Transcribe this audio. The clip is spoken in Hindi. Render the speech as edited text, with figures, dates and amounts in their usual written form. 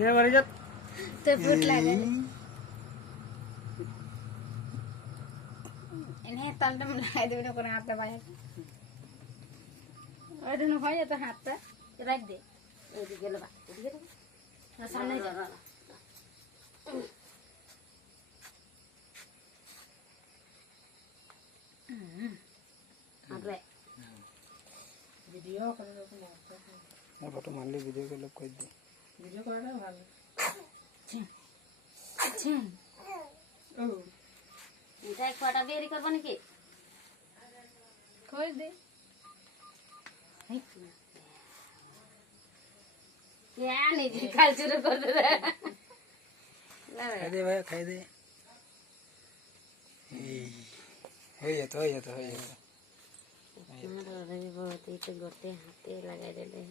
ये मरी जा तो फुट लगे इन्हें तंडम लगा दे उन्हें कोना हाथ दबाया और दोनों भाई तो हाथ पे रख दे ये गेलो बा ना सामने जा अबे वीडियो कर लो ना फोटो मान ली वीडियो के लोग कोई दे वीडियो कर रहा भालो अच्छा ओ इनका एक फोटो बेरी कर बन के खोल दे क्या नहीं जी खाल शुरू कर दे खाई दे भाई खाई दे हो ये तो हमारा रवि बहुत ही तो गोटे हाथे लगा दे